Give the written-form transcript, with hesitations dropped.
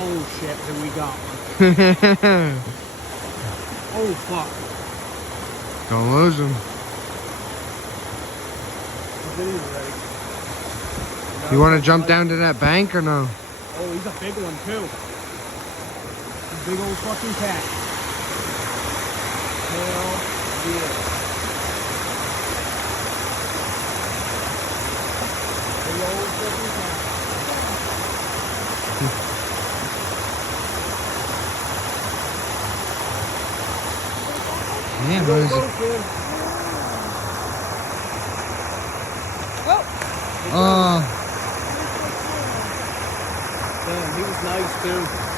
Bullshit that we got one. Oh, fuck. Don't lose him. You want to jump down to that bank or no? Oh, he's a big one too. Big old fucking cat. Hell yeah. Big old fucking cat. Yeah, what is it? Oh. Oh. Damn, he was nice too.